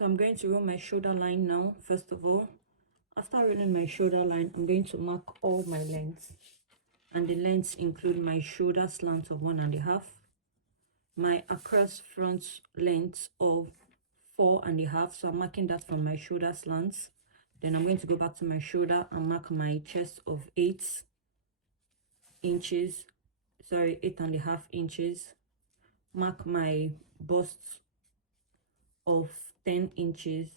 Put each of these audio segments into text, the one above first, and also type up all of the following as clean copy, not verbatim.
So I'm going to roll my shoulder line now. First of all, after rolling my shoulder line, I'm going to mark all my lengths, and the lengths include my shoulder slant of 1.5, my across front length of 4.5. So I'm marking that from my shoulder slants. Then I'm going to go back to my shoulder and mark my chest of 8 inches, sorry, 8.5 inches. Mark my bust of 10 inches,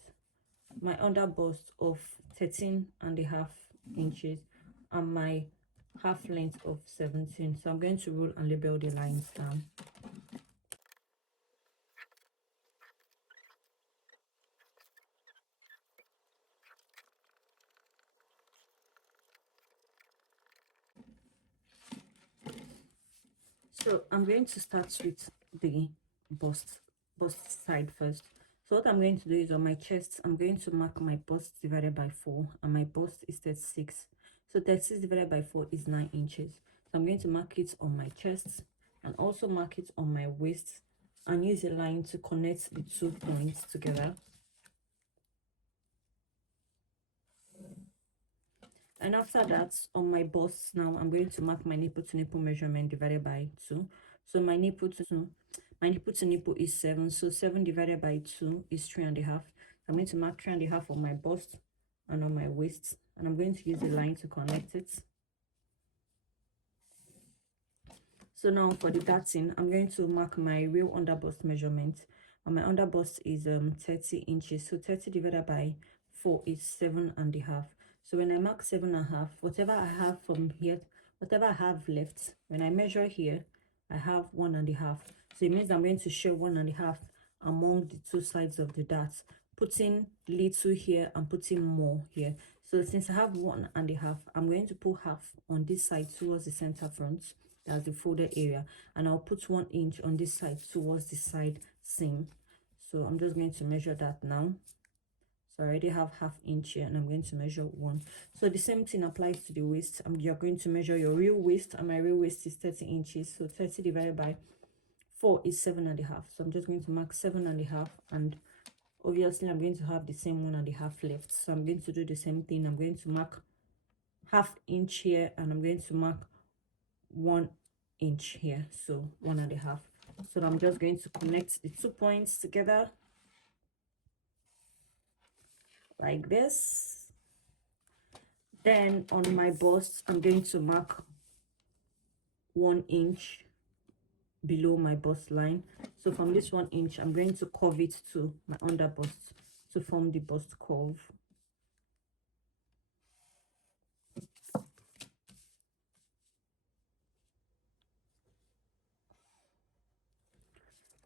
my under bust of 13.5 inches, and my half length of 17. So I'm going to roll and label the lines down. So I'm going to start with the bust side first. So what I'm going to do is, on my chest, I'm going to mark my bust divided by 4, and my bust is 36. So 36 divided by 4 is 9 inches. So I'm going to mark it on my chest and also mark it on my waist, and use a line to connect the 2 points together. And after that, on my bust now, I'm going to mark my nipple to nipple measurement divided by 2. So my nipple to nipple is 7. So 7 divided by 2 is 3.5. I'm going to mark 3.5 on my bust and on my waist, and I'm going to use a line to connect it. So now for the darting, I'm going to mark my real under bust measurement, and my under bust is 30 inches. So 30 divided by 4 is 7.5. So when I mark 7.5, whatever I have from here, whatever I have left, when I measure here, I have 1.5. So it means I'm going to share 1.5 among the 2 sides of the dart, putting little here and putting more here. So since I have 1.5, I'm going to put half on this side towards the center front, that's the folded area, and I'll put 1 inch on this side towards the side seam. So I'm just going to measure that now. So I already have ½ inch here, and I'm going to measure 1. So the same thing applies to the waist. You're going to measure your real waist, and my real waist is 30 inches. So 30 divided by 4 is 7.5. So I'm just going to mark 7.5, and obviously I'm going to have the same 1.5 left. So I'm going to do the same thing. I'm going to mark ½ inch here, and I'm going to mark 1 inch here, so 1.5. So I'm just going to connect the 2 points together like this. Then on my bust, I'm going to mark 1 inch below my bust line. So from this 1 inch, I'm going to curve it to my under bust to form the bust curve.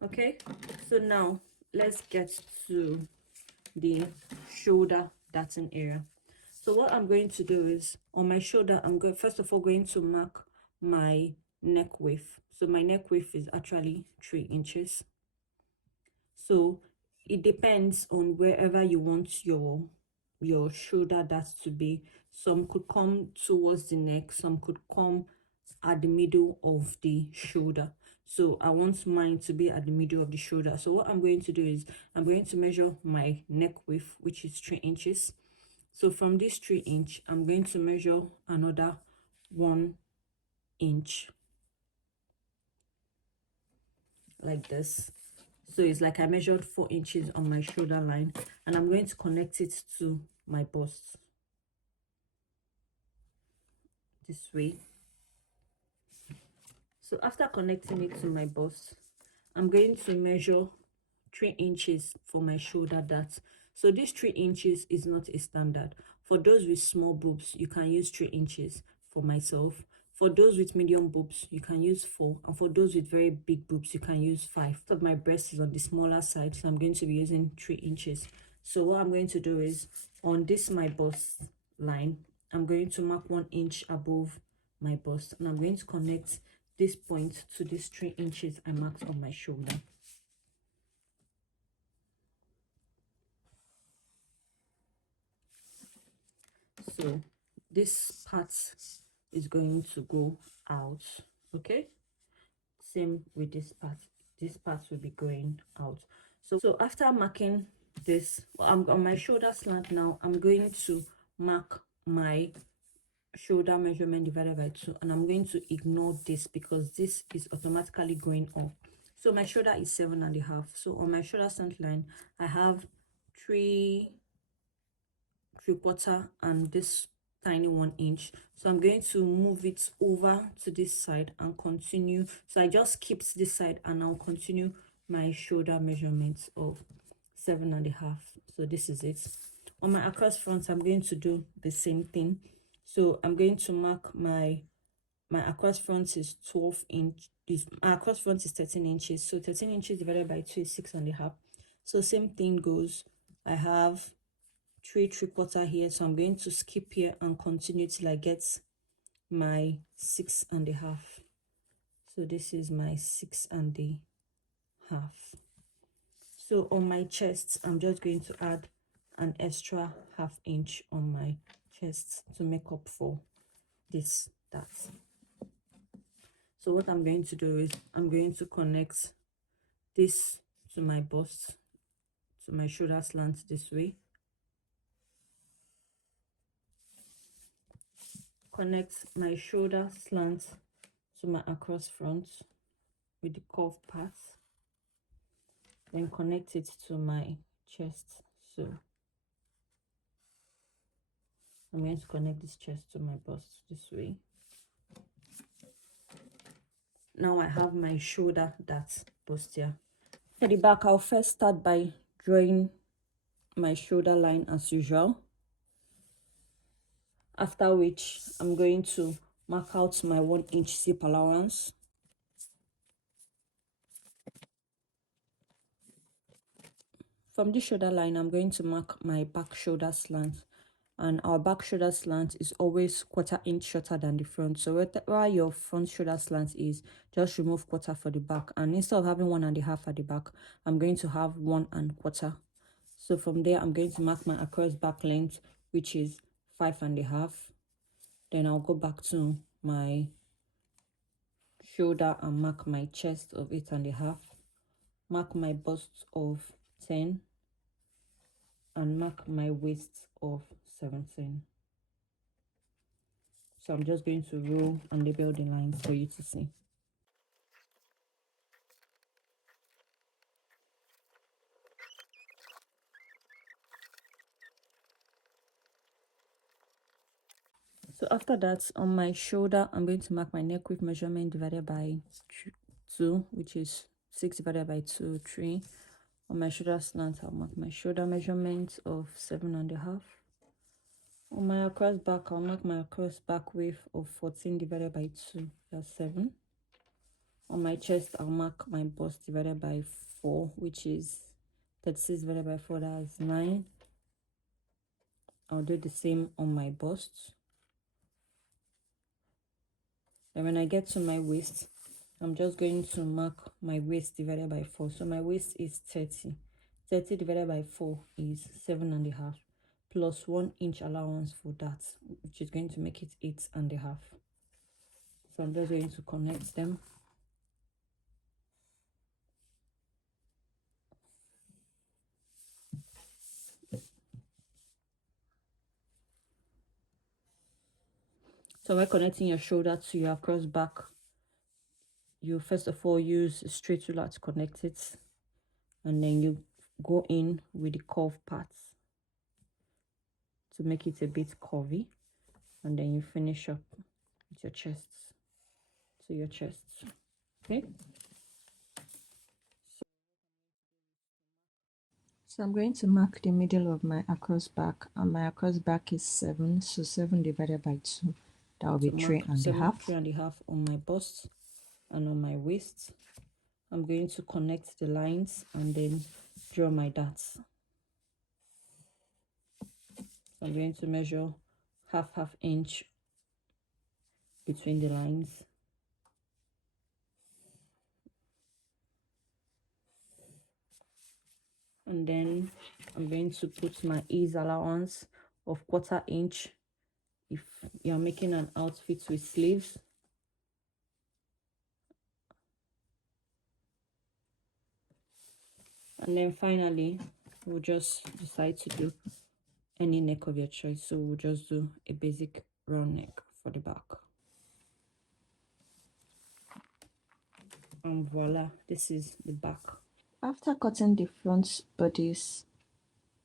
Okay, so now let's get to the shoulder darting area. So what I'm going to do is, on my shoulder, I'm going first of all going to mark my neck width. So my neck width is actually 3 inches. So it depends on wherever you want your shoulder dart to be. Some could come towards the neck, some could come at the middle of the shoulder. So I want mine to be at the middle of the shoulder. So what I'm going to do is, I'm going to measure my neck width, which is 3 inches. So from this 3 inch, I'm going to measure another 1 inch like this. So it's like I measured 4 inches on my shoulder line, and I'm going to connect it to my bust this way. So after connecting it to my bust, I'm going to measure 3 inches for my shoulder dart. So this 3 inches is not a standard. For those with small boobs, you can use 3 inches. For myself, for those with medium boobs, you can use 4, and for those with very big boobs, you can use 5. So my breast is on the smaller side, so I'm going to be using 3 inches. So what I'm going to do is, on this my bust line, I'm going to mark 1 inch above my bust, and I'm going to connect this point to this 3 inches I marked on my shoulder. So this part is going to go out. Okay, same with this part will be going out. So after marking this. I'm on my shoulder slant now. I'm going to mark my shoulder measurement divided by 2, and I'm going to ignore this because this is automatically going up. So my shoulder is 7.5. So on my shoulder slant line, I have 3.75 and this tiny 1 inch. So I'm going to move it over to this side and continue. So I just keep this side and I'll continue my shoulder measurements of 7.5. So this is it. On my across front, I'm going to do the same thing. So I'm going to mark my across front is 12 inch. My across front is 13 inches. So 13 inches divided by 2 is 6.5. So same thing goes. I have 3.75 here, so I'm going to skip here and continue till I get my 6.5. So this is my 6.5. So on my chest, I'm just going to add an extra 1/2 inch on my chest to make up for that. So what I'm going to do is I'm going to connect this to my bust, to my shoulder slant this way. Connect my shoulder slant to my across front with the curved part, then connect it to my chest. So I'm going to connect this chest to my bust this way. Now I have my shoulder that's bustier. For the back, I'll first start by drawing my shoulder line as usual, after which I'm going to mark out my 1 inch zip allowance. From this shoulder line, I'm going to mark my back shoulder slant, and our back shoulder slant is always 1/4 inch shorter than the front. So where your front shoulder slant is, just remove 1/4 for the back, and instead of having 1.5 at the back, I'm going to have 1.25. So from there, I'm going to mark my across back length, which is 5.5. Then I'll go back to my shoulder and mark my chest of 8.5, mark my bust of 10, and mark my waist of 17. So I'm just going to roll and label the lines for you to see. So after that, on my shoulder, I'm going to mark my neck width measurement divided by 2, which is 6 divided by 2, 3. On my shoulder slant, I'll mark my shoulder measurement of 7.5. On my across back, I'll mark my across back width of 14 divided by 2, that's 7. On my chest, I'll mark my bust divided by 4, which is 36 divided by 4, that's 9. I'll do the same on my bust. And when I get to my waist, I'm just going to mark my waist divided by 4. So my waist is 30. 30 divided by 4 is 7.5, plus 1 inch allowance for that, which is going to make it 8.5. So I'm just going to connect them. So when connecting your shoulder to your across back, you first of all use a straight ruler to connect it, and then you go in with the curved parts to make it a bit curvy, and then you finish up with your chest to your chest. Okay, so I'm going to mark the middle of my across back, and my across back is 7, so 7 divided by 2, that will be 3.5. 3.5 on my bust and on my waist. I'm going to connect the lines and then draw my darts. So I'm going to measure half inch between the lines. And then I'm going to put my ease allowance of 1/4 inch if you're making an outfit with sleeves. And then finally, we'll just decide to do any neck of your choice. So we'll just do a basic round neck for the back. And voila, this is the back. After cutting the front bodice,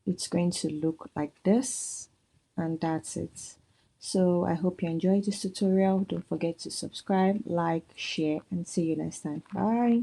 it's going to look like this, and that's it. So I hope you enjoyed this tutorial. Don't forget to subscribe, like, share, and see you next time. Bye.